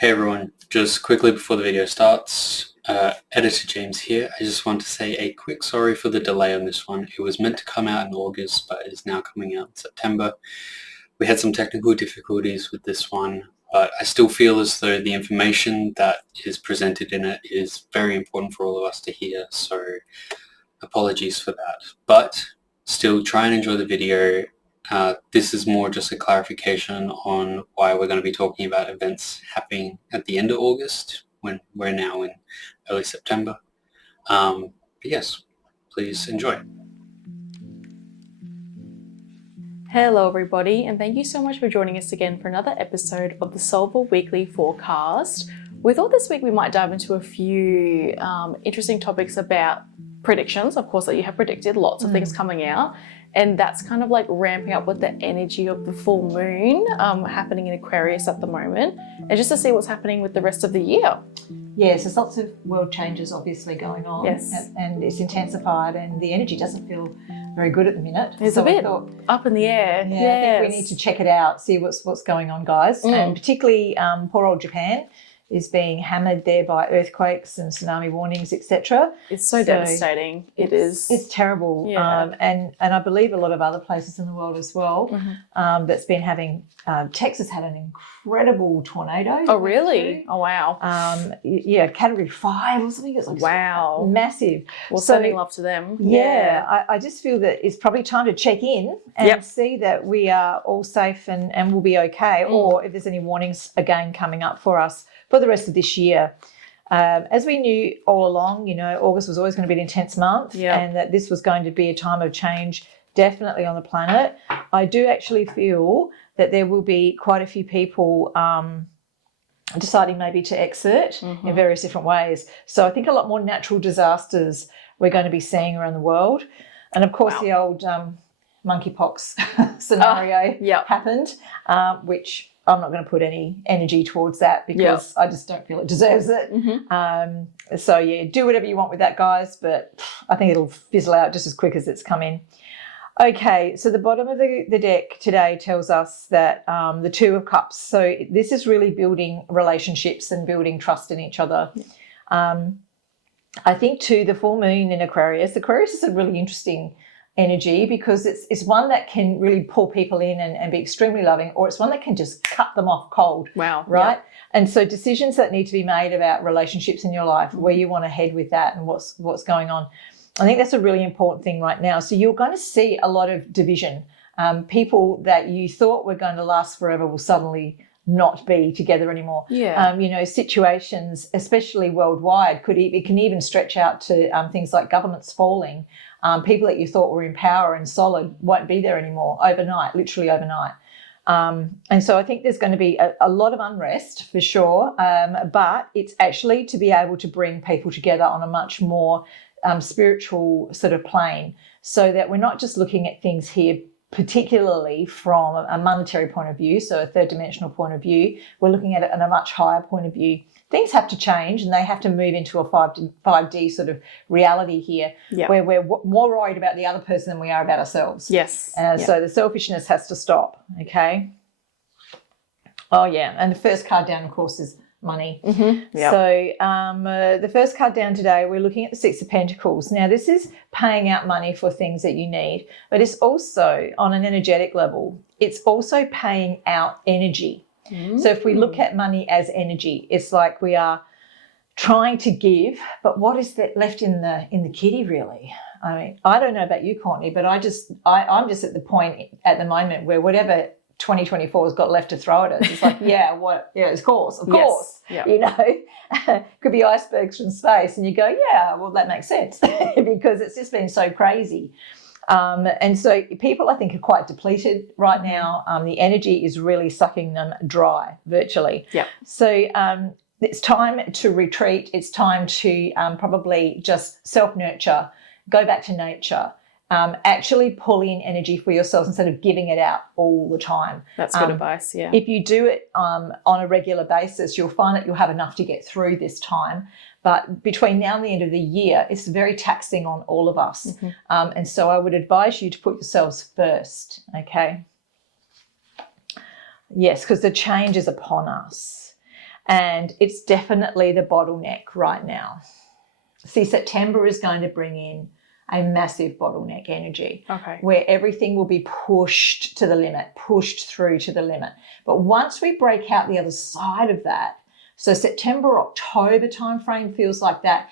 Hey everyone, just quickly before the video starts, Editor James here. I just want to say a quick sorry for the delay on this one. It was meant to come out in August, but it is now coming out in September. We had some technical difficulties with this one, but I still feel as though the information that is presented in it is very important for all of us to hear, so apologies for that. But still, try and enjoy the video. This is more just a clarification on why we're going to be talking about events happening at the end of August when we're now in early September. But yes, please enjoy. Hello everybody, and thank you so much for joining us again for another episode of the Soulver Weekly Forecast. We thought this week we might dive into a few interesting topics about predictions, of course, that you have predicted, lots of things coming out. And that's kind of like ramping up with the energy of the full moon happening in Aquarius at the moment, and just to see what's happening with the rest of the year. Yes, there's lots of world changes obviously going on. Yes. And it's intensified and the energy doesn't feel very good at the minute. It's a bit up in the air. Yeah, I think we need to check it out, see what's going on, guys. And particularly poor old Japan is being hammered there by earthquakes and tsunami warnings, etc. It's so devastating. It's terrible. Yeah. And I believe a lot of other places in the world as well that's been having, Texas had an incredible tornado. Oh, really? Oh, wow. Category 5 or something. It's like wow. Massive. Well, sending love to them. Yeah. I just feel that it's probably time to check in and see that we are all safe and we'll be okay, or if there's any warnings again coming up for us for the rest of this year. As we knew all along, August was always going to be an intense month and that this was going to be a time of change definitely on the planet. I do actually feel that there will be quite a few people deciding maybe to exit in various different ways. So I think a lot more natural disasters we're going to be seeing around the world. And, of course, the old monkeypox scenario happened, which I'm not going to put any energy towards that because I just don't feel it deserves it. Do whatever you want with that, guys, but I think it'll fizzle out just as quick as it's come in. Okay, so the bottom of the deck today tells us that the Two of Cups. So this is really building relationships and building trust in each other. I think too, the full moon in Aquarius is a really interesting energy because it's one that can really pull people in and be extremely loving, or it's one that can just cut them off cold. Wow. Right? Yeah. And so decisions that need to be made about relationships in your life, where you want to head with that and what's going on. I think that's a really important thing right now. So you're going to see a lot of division. People that you thought were going to last forever will suddenly not be together anymore. Yeah. Situations, especially worldwide, it can even stretch out to things like governments falling. People that you thought were in power and solid won't be there anymore overnight, literally overnight. And so I think there's going to be a lot of unrest for sure, but it's actually to be able to bring people together on a much more spiritual sort of plane, so that we're not just looking at things here particularly from a monetary point of view, so a third dimensional point of view. We're looking at it in a much higher point of view. Things have to change and they have to move into a 5D sort of reality here, where we're more worried about the other person than we are about ourselves. Yes. So the selfishness has to stop, okay? Oh, yeah. And the first card down, of course, is money. So the first card down today, we're looking at the Six of Pentacles. Now, this is paying out money for things that you need, but it's also on an energetic level. It's also paying out energy. So if we look at money as energy, it's like we are trying to give, but what is that left in the kitty really? I mean, I don't know about you, Courtney, but I'm just at the point at the moment where whatever 2024 has got left to throw at us, it's like, of course. Could be icebergs from space, and you go, that makes sense because it's just been so crazy. And so people, I think, are quite depleted right now. The energy is really sucking them dry, virtually. So it's time to retreat. It's time to probably just self-nurture, go back to nature, actually pull in energy for yourselves instead of giving it out all the time. That's good advice, yeah. If you do it on a regular basis, you'll find that you'll have enough to get through this time. But between now and the end of the year, it's very taxing on all of us. And so I would advise you to put yourselves first, okay? Yes, because the change is upon us. And it's definitely the bottleneck right now. See, September is going to bring in a massive bottleneck energy where everything will be pushed to the limit, pushed through to the limit. But once we break out the other side of that, so September, October timeframe feels like that.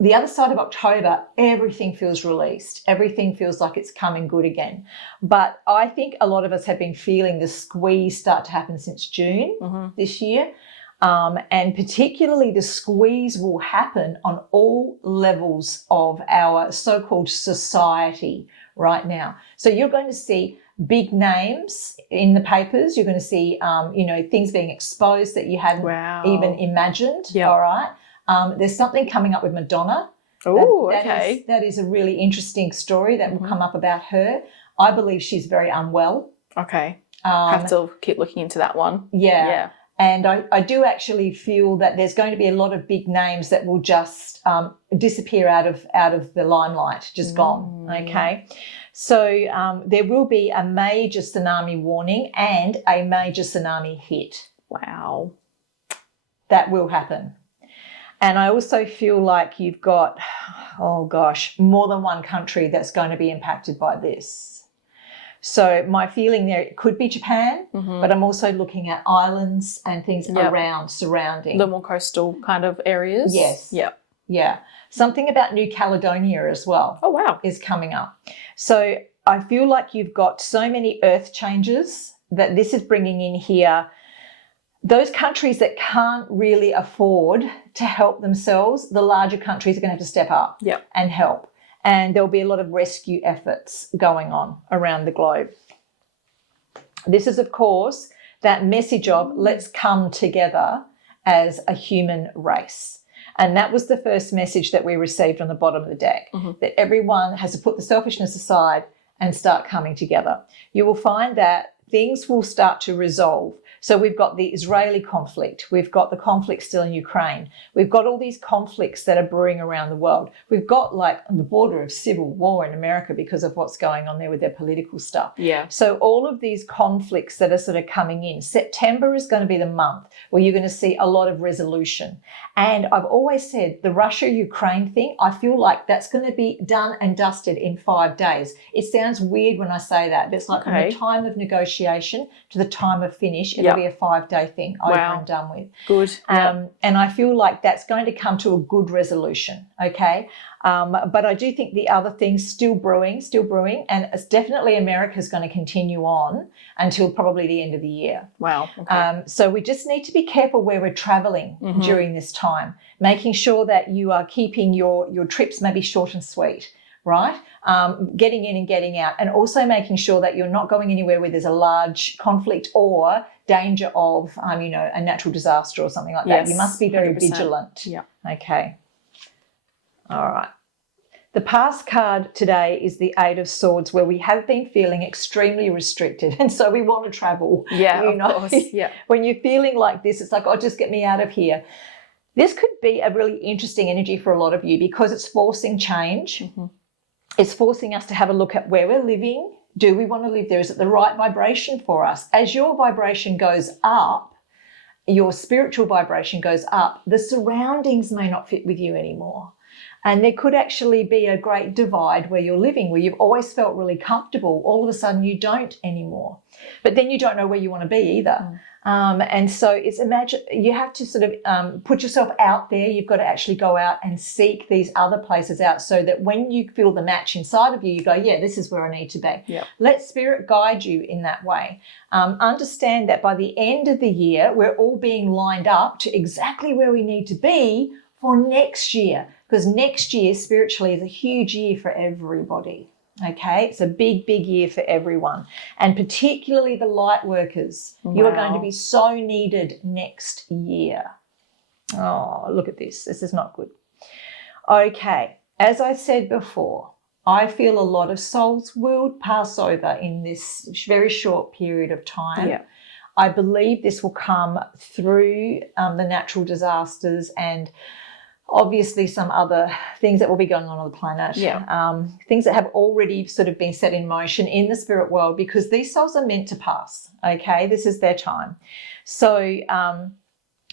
The other side of October, everything feels released. Everything feels like it's coming good again. But I think a lot of us have been feeling the squeeze start to happen since June this year. And particularly the squeeze will happen on all levels of our so-called society right now. So you're going to see big names in the papers. You're going to see, things being exposed that you hadn't even imagined. Yep. All right. There's something coming up with Madonna. Oh, That is a really interesting story that will come up about her. I believe she's very unwell. Okay. Have to keep looking into that one. Yeah. And I do actually feel that there's going to be a lot of big names that will just disappear out of the limelight, just gone, okay? So there will be a major tsunami warning and a major tsunami hit. Wow. That will happen. And I also feel like you've got, more than one country that's going to be impacted by this. So my feeling there, it could be Japan, but I'm also looking at islands and things around, surrounding. The more coastal kind of areas? Yes. Yep. Yeah. Something about New Caledonia as well. Oh, wow. Is coming up. So I feel like you've got so many earth changes that this is bringing in here. Those countries that can't really afford to help themselves, the larger countries are going to have to step up and help. And there'll be a lot of rescue efforts going on around the globe. This is, of course, that message of let's come together as a human race. And that was the first message that we received on the bottom of the deck, that everyone has to put the selfishness aside and start coming together. You will find that things will start to resolve. So we've got the Israeli conflict. We've got the conflict still in Ukraine. We've got all these conflicts that are brewing around the world. We've got like on the border of civil war in America because of what's going on there with their political stuff. Yeah. So all of these conflicts that are sort of coming in. September is going to be the month where you're going to see a lot of resolution. And I've always said the Russia-Ukraine thing, I feel like that's going to be done and dusted in 5 days. It sounds weird when I say that, but it's like from the time of negotiation to the time of finish, it'll be a 5-day thing over and done with. Good. And I feel like that's going to come to a good resolution, okay? But I do think the other things still brewing, and it's definitely America's going to continue on until probably the end of the year. Wow. Okay. So we just need to be careful where we're travelling during this time, making sure that you are keeping your trips maybe short and sweet, right? Getting in and getting out, and also making sure that you're not going anywhere where there's a large conflict or danger of, a natural disaster or something like that. You must be very 100%. vigilant. Yeah. Okay. All right. The past card today is the Eight of Swords, where we have been feeling extremely restricted, and so we want to travel. Yeah, of course. Yeah. When you're feeling like this, it's like, oh, just get me out of here. This could be a really interesting energy for a lot of you because it's forcing change. It's forcing us to have a look at where we're living. Do we want to live there? Is it the right vibration for us? As your vibration goes up, your spiritual vibration goes up, the surroundings may not fit with you anymore. And there could actually be a great divide where you're living, where you've always felt really comfortable. All of a sudden you don't anymore. But then you don't know where you want to be either. And so you have to sort of put yourself out there. You've got to actually go out and seek these other places out so that when you feel the match inside of you, you go, yeah, this is where I need to be. Yep. Let spirit guide you in that way. Understand that by the end of the year, we're all being lined up to exactly where we need to be for next year, because next year spiritually is a huge year for everybody. Okay, it's a big, big year for everyone, and particularly the light workers. Wow. You are going to be so needed next year. Oh, look at this. This is not good. Okay, as I said before, I feel a lot of souls will pass over in this very short period of time. Yeah. I believe this will come through the natural disasters and obviously some other things that will be going on the planet, things that have already sort of been set in motion in the spirit world, because these souls are meant to pass, okay? This is their time. So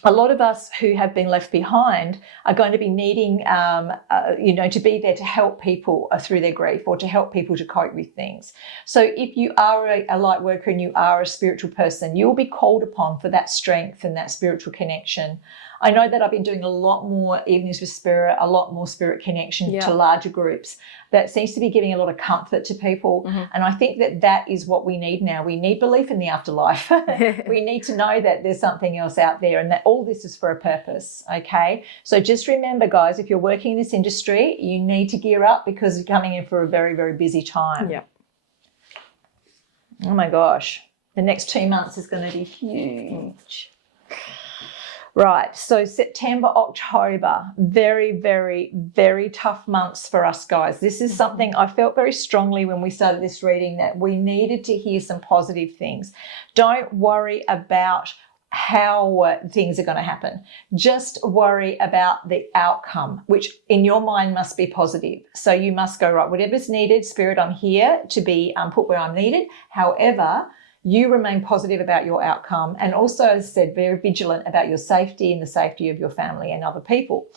a lot of us who have been left behind are going to be needing, to be there to help people through their grief or to help people to cope with things. So if you are a light worker and you are a spiritual person, you'll be called upon for that strength and that spiritual connection. I know that I've been doing a lot more evenings with spirit, a lot more spirit connection to larger groups. That seems to be giving a lot of comfort to people. And I think that that is what we need now. We need belief in the afterlife. We need to know that there's something else out there and that all this is for a purpose, okay? So just remember, guys, if you're working in this industry, you need to gear up because you're coming in for a very, very busy time. Yeah. Oh, my gosh. The next 2 months is going to be huge. Right, so September, October, very, very, very tough months for us, guys. This is something I felt very strongly when we started this reading, that we needed to hear some positive things. Don't worry about how things are going to happen. Just worry about the outcome, which in your mind must be positive. So you must go, right, whatever's needed, Spirit, I'm here to be put where I'm needed. However, you remain positive about your outcome, and also, as I said, very vigilant about your safety and the safety of your family and other people.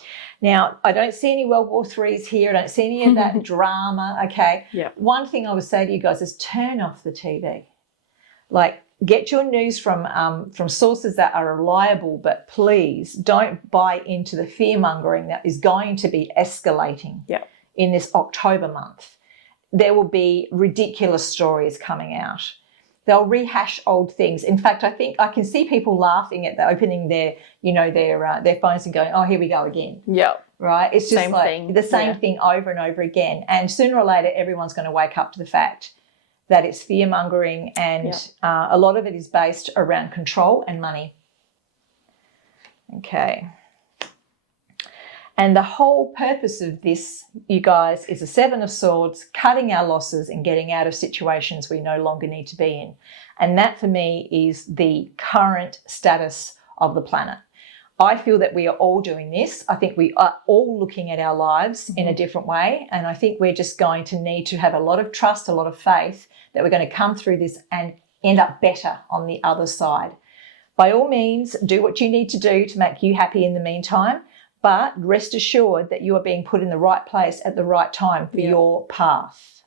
Now, I don't see any World War IIIs here. I don't see any of that drama, okay? Yeah. One thing I would say to you guys is turn off the TV. Like, get your news from sources that are reliable, but please don't buy into the fear-mongering that is going to be escalating in this October month. There will be ridiculous stories coming out. They'll rehash old things. In fact, I think I can see people laughing at opening their phones and going, "Oh, here we go again." Yeah. Right? It's just the same thing over and over again. And sooner or later, everyone's going to wake up to the fact that it's fear-mongering, and a lot of it is based around control and money. Okay. And the whole purpose of this, you guys, is a 7 of Swords, cutting our losses and getting out of situations we no longer need to be in. And that, for me, is the current status of the planet. I feel that we are all doing this. I think we are all looking at our lives in a different way. And I think we're just going to need to have a lot of trust, a lot of faith that we're going to come through this and end up better on the other side. By all means, do what you need to do to make you happy in the meantime. But rest assured that you are being put in the right place at the right time for your path.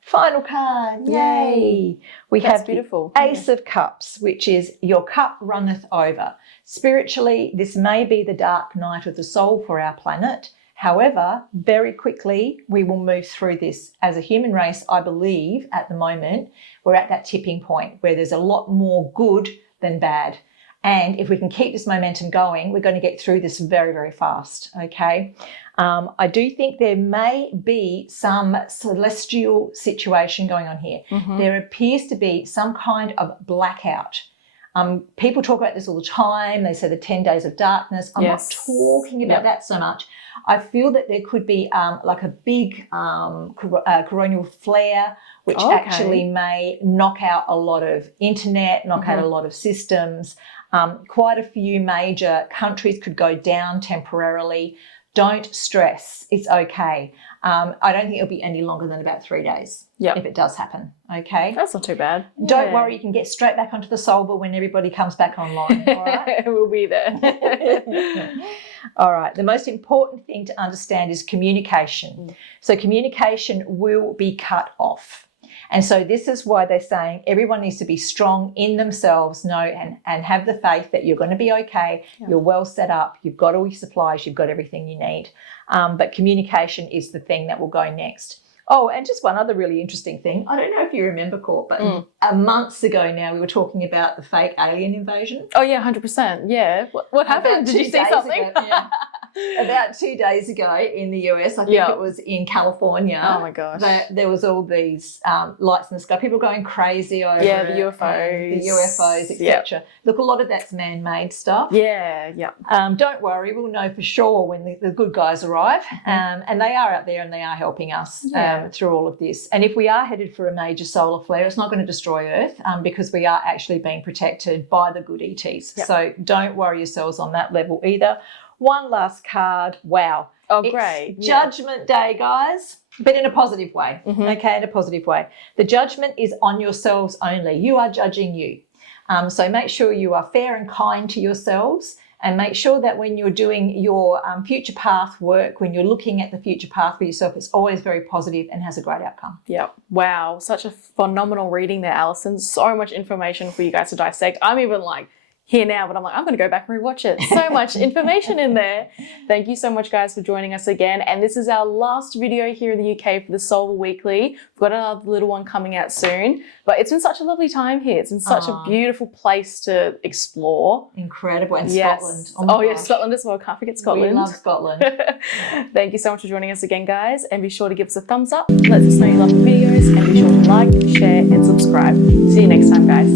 Final card, yay! We have beautiful. The Ace of Cups, which is your cup runneth over. Spiritually, this may be the dark night of the soul for our planet. However, very quickly, we will move through this. As a human race, I believe at the moment, we're at that tipping point where there's a lot more good than bad. And if we can keep this momentum going, we're going to get through this very, very fast, okay? I do think there may be some celestial situation going on here. There appears to be some kind of blackout. People talk about this all the time. They say the 10 days of darkness. I'm not talking about that so much. I feel that there could be like a big coronal flare, which actually may knock out a lot of internet, knock out a lot of systems. Quite a few major countries could go down temporarily. Don't stress. It's okay. I don't think it'll be any longer than about 3 days if it does happen, okay? That's not too bad. Don't worry. You can get straight back onto the Soulver when everybody comes back online, all right? We'll be there. All right. The most important thing to understand is communication. So communication will be cut off. And so this is why they're saying everyone needs to be strong in themselves, and have the faith that you're going to be okay, you're well set up, you've got all your supplies, you've got everything you need. But communication is the thing that will go next. Oh, and just one other really interesting thing. I don't know if you remember, Court, but months ago now we were talking about the fake alien invasion. Oh, yeah, 100%. Yeah. What happened? Did you see something? About 2 days ago in the US, I think it was in California. Oh, my gosh. There was all these lights in the sky. People going crazy over the UFOs. The UFOs, etc. Look, a lot of that's man-made stuff. Yeah. Don't worry. We'll know for sure when the good guys arrive. And they are out there and they are helping us through all of this. And if we are headed for a major solar flare, it's not going to destroy Earth because we are actually being protected by the good ETs. So don't worry yourselves on that level either. One last card. Wow. Oh, great. It's Judgment Day, guys, but in a positive way, okay, in a positive way. The judgment is on yourselves only. You are judging you. So make sure you are fair and kind to yourselves, and make sure that when you're doing your future path work, when you're looking at the future path for yourself, it's always very positive and has a great outcome. Yep. Wow. Such a phenomenal reading there, Alison. So much information for you guys to dissect. I'm even like here now, but I'm like, I'm going to go back and rewatch it. So much information in there. Thank you so much, guys, for joining us again. And this is our last video here in the UK for the Soulver Weekly. We've got another little one coming out soon. But it's been such a lovely time here. It's been such a beautiful place to explore. Incredible. And Yes. Scotland. Oh yes, Scotland as well. Can't forget Scotland. We love Scotland. Thank you so much for joining us again, guys. And be sure to give us a thumbs up. Let us know you love the videos. And be sure to like, share, and subscribe. See you next time, guys.